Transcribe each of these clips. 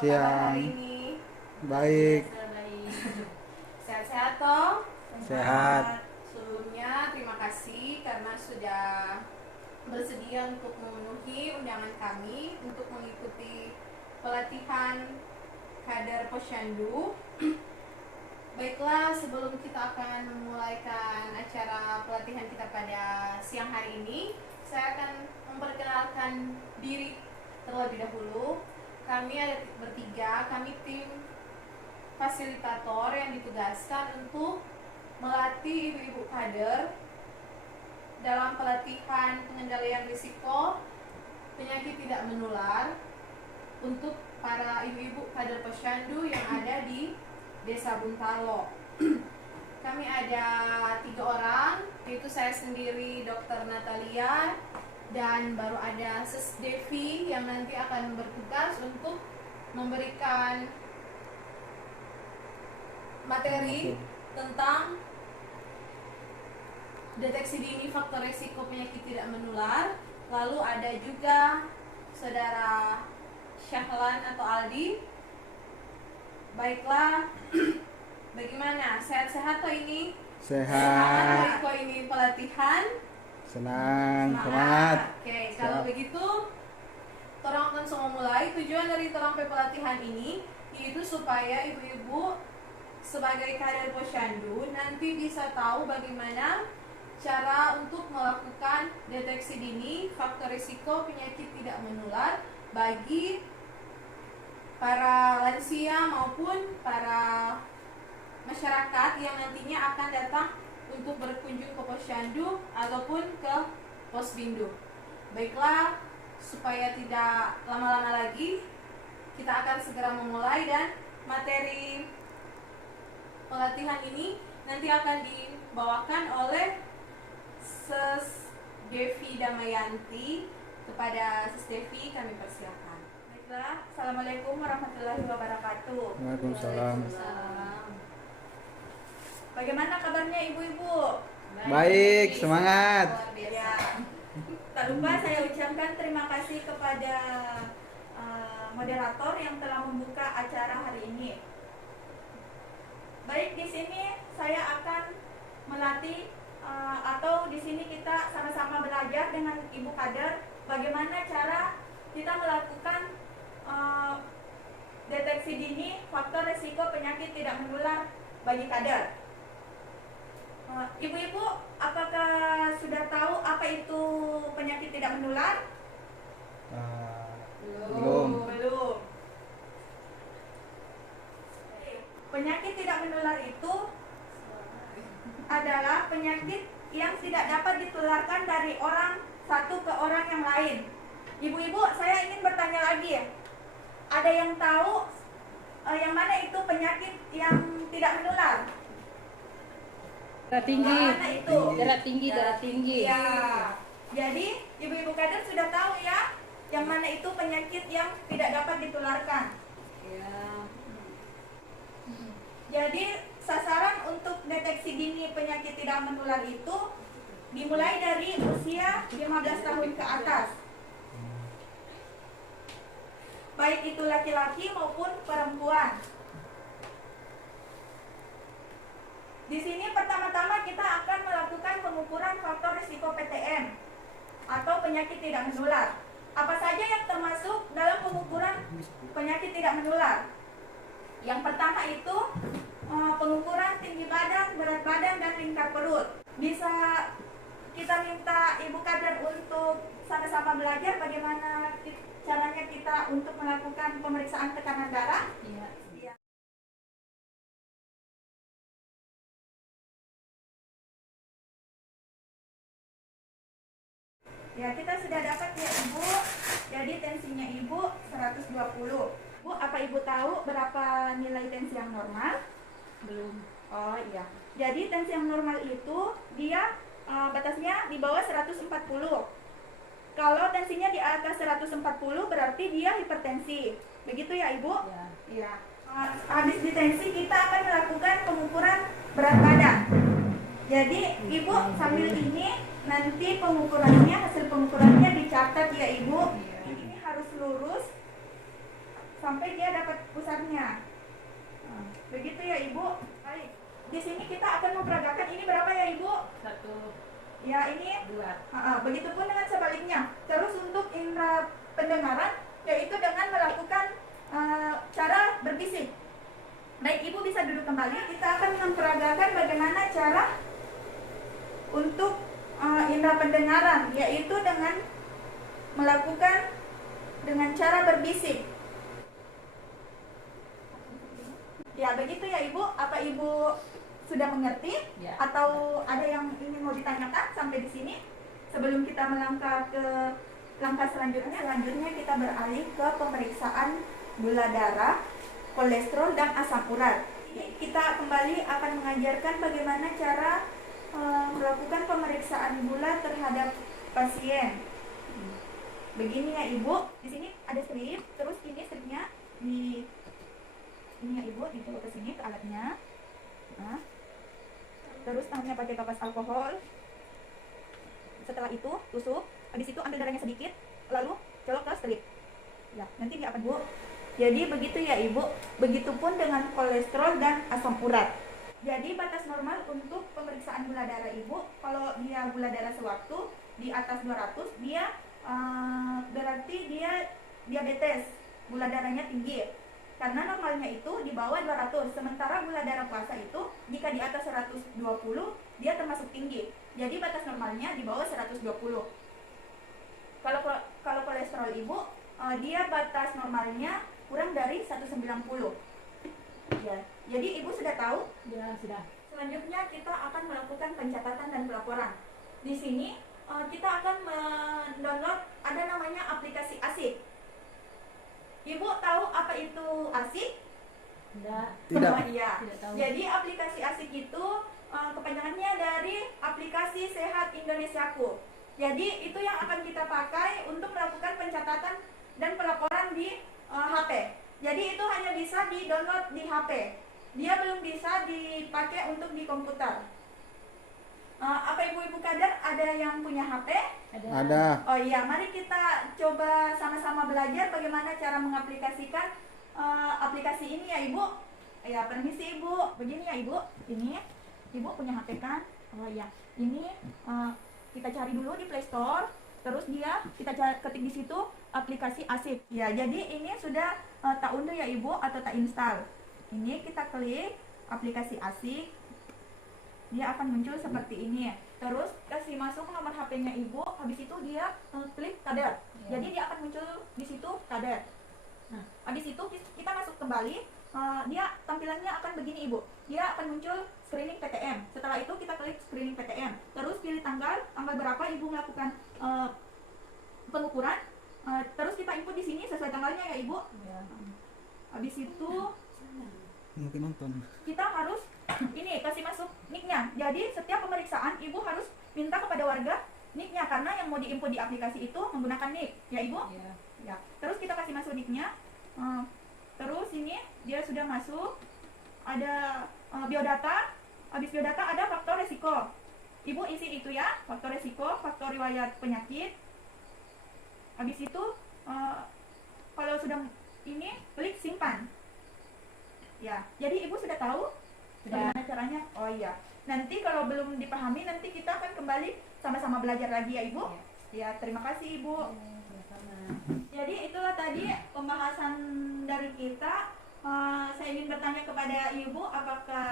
Apa kabar hari Siang. ini? Baik. Sehat-sehat toh? Sehat. Sebelumnya terima kasih karena sudah bersedia untuk memenuhi undangan kami untuk mengikuti pelatihan kader Posyandu. Baiklah, sebelum kita akan memulaikan acara pelatihan kita pada siang hari ini, saya akan memperkenalkan diri terlebih dahulu. Kami ada bertiga, kami tim fasilitator yang ditugaskan untuk melatih ibu-ibu kader dalam pelatihan pengendalian risiko penyakit tidak menular untuk para ibu-ibu kader Posyandu yang ada di Desa Buntalo. Kami ada 3 orang, yaitu saya sendiri Dr. Natalia, dan baru ada Sis Devi yang nanti akan bertugas untuk memberikan materi tentang deteksi dini faktor risiko penyakit tidak menular. Lalu ada juga saudara Syahlan atau Aldi. Baiklah, bagaimana? Sehat-sehat toh ini? Sehat. Kok ini pelatihan? Senang. Semangat. Oke, kalau begitu torang akan semua mulai. Tujuan dari torang pelatihan ini yaitu supaya ibu-ibu sebagai kader Posyandu nanti bisa tahu bagaimana cara untuk melakukan deteksi dini faktor risiko penyakit tidak menular bagi para lansia maupun para masyarakat yang nantinya akan datang untuk berkunjung ke Posyandu ataupun ke Posbindu. Baiklah, supaya tidak lama-lama lagi, kita akan segera memulai dan materi pelatihan ini nanti akan dibawakan oleh Sis Devi Damayanti. Kepada Sis Devi kami persilakan. Baiklah, Assalamualaikum warahmatullahi wabarakatuh. Waalaikumsalam. Bagaimana kabarnya ibu-ibu? Baik, semangat. Luar biasa. Tak lupa saya ucapkan terima kasih kepada moderator yang telah membuka acara hari ini. Baik, di sini saya akan melatih atau di sini kita sama-sama belajar dengan ibu kader bagaimana cara kita melakukan deteksi dini faktor risiko penyakit tidak menular bagi kader. Ibu-ibu, apakah sudah tahu apa itu penyakit tidak menular? Belum. Penyakit tidak menular itu adalah penyakit yang tidak dapat ditularkan dari orang satu ke orang yang lain. Ibu-ibu, saya ingin bertanya lagi ya. Ada yang tahu yang mana itu penyakit yang tidak menular? Darah tinggi. Mana itu? Darah tinggi. Ya. Jadi, ibu-ibu kader sudah tahu ya, yang mana itu penyakit yang tidak dapat ditularkan. Ya. Jadi, sasaran untuk deteksi dini penyakit tidak menular itu dimulai dari usia 15 tahun ke atas. Baik itu laki-laki maupun perempuan. Di sini pertama-tama kita akan melakukan pengukuran faktor risiko PTM atau penyakit tidak menular. Apa saja yang termasuk dalam pengukuran penyakit tidak menular? Yang pertama itu pengukuran tinggi badan, berat badan, dan lingkar perut. Bisa kita minta ibu kader untuk sama-sama belajar bagaimana caranya kita untuk melakukan pemeriksaan tekanan darah. Iya. Ya, kita sudah dapat ya ibu. Jadi tensinya ibu 120. Bu, apa ibu tahu berapa nilai tensi yang normal? Belum. Oh iya. Jadi tensi yang normal itu dia batasnya di bawah 140. Kalau tensinya di atas 140 berarti dia hipertensi. Begitu ya ibu? Ya. Iya. Habis ditensi kita akan melakukan pengukuran berat badan. Jadi ibu sambil ini nanti hasil pengukurannya dicatat ya ibu. Ini harus lurus sampai dia dapat pusarnya. Nah, begitu ya Ibu. Baik. Di sini kita akan memperagakan ini berapa ya Ibu? 1, Ya ini 2. begitupun dengan sebaliknya. Terus untuk indera pendengaran, yaitu dengan melakukan cara berbisik. Baik, Ibu bisa duduk kembali. Kita akan memperagakan bagaimana cara untuk indera pendengaran, yaitu dengan melakukan dengan cara berbisik. Ya, begitu ya Ibu. Apa Ibu sudah mengerti? Ya. Atau ada yang ingin mau ditanyakan sampai di sini? Sebelum kita melangkah ke langkah selanjutnya kita beralih ke pemeriksaan gula darah, kolesterol, dan asam urat. Kita kembali akan mengajarkan bagaimana cara melakukan pemeriksaan gula terhadap pasien. Begini ya Ibu, di sini ada strip, terus ini stripnya di ini ya Ibu, dibawa ke sini ke alatnya. Nah, terus tangannya pakai kapas alkohol. Setelah itu tusuk, habis itu ambil darahnya sedikit, lalu colok ke strip. Ya, nanti dia akan Bu. Jadi begitu ya Ibu. Begitupun dengan kolesterol dan asam urat. Jadi batas normal untuk pemeriksaan gula darah Ibu, kalau dia gula darah sewaktu di atas 200, dia berarti dia diabetes, gula darahnya tinggi. Karena normalnya itu di bawah 200, sementara gula darah puasa itu jika di atas 120 dia termasuk tinggi. Jadi batas normalnya di bawah 120. Kalau kolesterol Ibu, dia batas normalnya kurang dari 190. Ya. Jadi Ibu sudah tahu? Ya, sudah. Selanjutnya kita akan melakukan pencatatan dan pelaporan. Di sini kita akan mendownload ada namanya aplikasi ASIK. Ibu tahu apa itu ASIK? Tidak. Tidak. Oh, iya. Tidak tahu. Jadi aplikasi ASIK itu kepanjangannya dari Aplikasi Sehat Indonesiaku. Jadi itu yang akan kita pakai untuk melakukan pencatatan dan pelaporan di HP. Jadi itu hanya bisa di-download di HP. Dia belum bisa dipakai untuk di komputer. Apa ibu-ibu kadar ada yang punya HP? Ada. Oh iya, mari kita coba sama-sama belajar bagaimana cara mengaplikasikan aplikasi ini ya Ibu. Ya, permisi Ibu. Begini ya Ibu. Ini Ibu punya HP kan? Oh iya. Ini kita cari dulu di Play Store. Terus kita ketik di situ aplikasi ASIK. Ya, jadi ini sudah tak unduh ya Ibu atau tak install. Ini kita klik aplikasi ASIK. Dia akan muncul seperti ini. Terus kasih masuk nomor HP-nya Ibu, habis itu dia klik kadar. Ya. Jadi dia akan muncul di situ kadar. Nah, habis itu kita masuk kembali, dia tampilannya akan begini Ibu. Dia akan muncul screening PTM. Setelah itu kita klik screening PTM. Terus pilih tanggal berapa Ibu melakukan pengukuran. Terus kita input di sini sesuai tanggalnya ya Ibu. Ya. Habis itu Mungkin nonton. kita harus ini kasih masuk nicknya. Jadi setiap pemeriksaan Ibu harus minta kepada warga nicknya, karena yang mau diinput di aplikasi itu menggunakan nick ya Ibu. Ya. Ya. Terus kita kasih masuk nicknya. Terus ini dia sudah masuk. Ada biodata. Habis biodata ada faktor resiko. Ibu isi itu ya, faktor resiko, faktor riwayat penyakit. Habis itu kalau sudah ini klik simpan. Ya, jadi Ibu sudah tahu bagaimana caranya? Oh iya. Nanti kalau belum dipahami, nanti kita akan kembali sama-sama belajar lagi ya Ibu. Ya, terima kasih Ibu. Sama-sama. Jadi itulah tadi pembahasan dari kita. Saya ingin bertanya kepada Ibu, apakah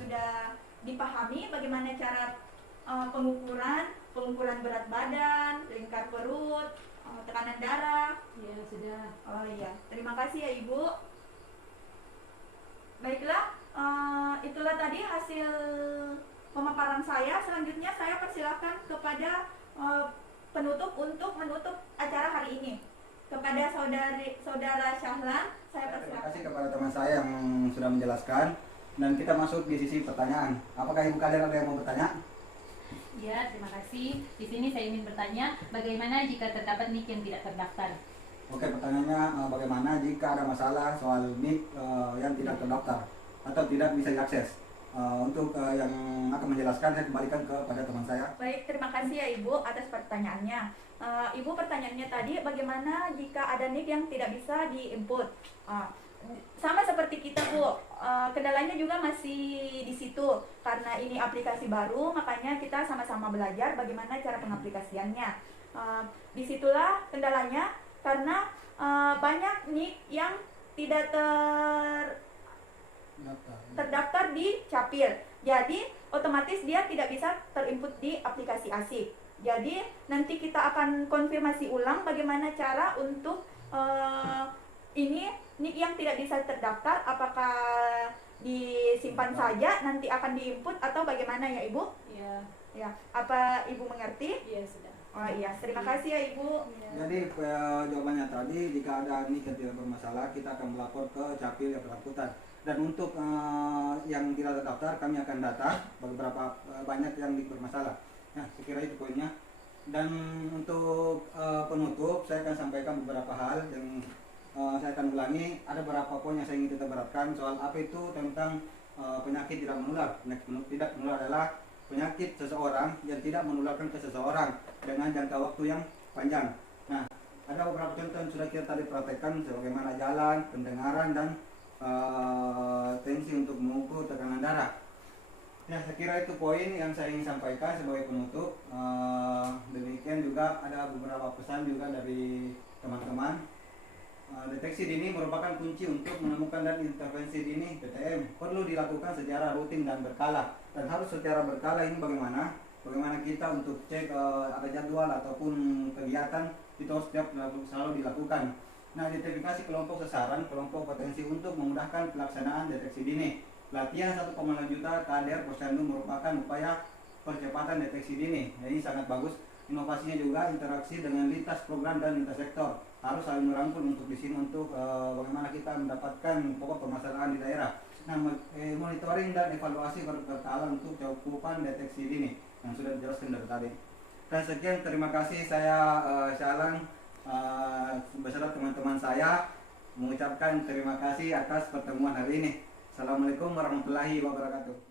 sudah dipahami bagaimana cara pengukuran berat badan, lingkar perut, tekanan darah? Ya, sudah. Oh iya, terima kasih ya Ibu. Baiklah, itulah tadi hasil pemaparan saya. Selanjutnya saya persilakan kepada penutup untuk menutup acara hari ini. Kepada saudara Syahlan, saya Terima persilakan. kasih kepada teman saya yang sudah menjelaskan. Dan kita masuk di sisi pertanyaan. Apakah Ibu kalian ada yang mau bertanya? Ya, terima kasih. Di sini saya ingin bertanya, bagaimana jika terdapat NIK yang tidak terdaftar? Oke, pertanyaannya bagaimana jika ada masalah soal NIK yang tidak terdaftar atau tidak bisa diakses? Untuk yang akan menjelaskan saya kembalikan kepada teman saya. Baik, terima kasih ya Ibu atas pertanyaannya. Ibu pertanyaannya tadi bagaimana jika ada NIK yang tidak bisa di-input? Sama seperti kita Bu, kendalanya juga masih di situ karena ini aplikasi baru, makanya kita sama-sama belajar bagaimana cara pengaplikasiannya. Disitulah kendalanya karena banyak NIK yang tidak terdaftar di Capil. Jadi otomatis dia tidak bisa terinput di aplikasi ASIK. Jadi nanti kita akan konfirmasi ulang bagaimana cara untuk ini NIK yang tidak bisa terdaftar, apakah disimpan saja nanti akan diinput atau bagaimana ya Ibu? Iya. Ya, apa Ibu mengerti? Iya sudah. Oh iya, terima kasih ya Ibu. Jadi jawabannya tadi, jika ada NIK yang tidak bermasalah, kita akan melapor ke Capil yang bersangkutan. Dan untuk yang tidak terdaftar, kami akan data beberapa banyak yang bermasalah. Nah, sekira itu poinnya. Dan untuk penutup, saya akan sampaikan beberapa hal yang saya akan ulangi. Ada beberapa poin yang saya ingin kita beratkan soal apa itu tentang penyakit tidak menular. Penyakit tidak menular adalah penyakit seseorang yang tidak menularkan ke seseorang dengan jangka waktu yang panjang. Nah, ada beberapa contoh yang sudah kita tadi praktekkan, sebagaimana jalan, pendengaran, dan tensi untuk mengukur tekanan darah. Ya, saya kira itu poin yang saya ingin sampaikan sebagai penutup. Demikian juga ada beberapa pesan juga dari teman-teman. Deteksi dini merupakan kunci untuk menemukan dan intervensi dini PTM. Perlu dilakukan secara rutin dan berkala. Dan harus secara berkala ini bagaimana? Bagaimana kita untuk cek ada jadwal ataupun kegiatan itu setiap selalu dilakukan. Nah, identifikasi kelompok sasaran, kelompok potensi untuk memudahkan pelaksanaan deteksi dini. Latihan 1,5 juta KDR Posyandu merupakan upaya percepatan deteksi dini. Nah, ini sangat bagus. Inovasinya juga interaksi dengan lintas program dan lintas sektor. Harus saling merangkul untuk di sini untuk bagaimana kita mendapatkan pokok permasalahan di daerah. Nah, monitoring dan evaluasi berkala untuk cakupan deteksi dini yang sudah dijelaskan dari tadi. Dan sekian, terima kasih. Saya Syalang beserta teman-teman saya mengucapkan terima kasih atas pertemuan hari ini. Assalamualaikum warahmatullahi wabarakatuh.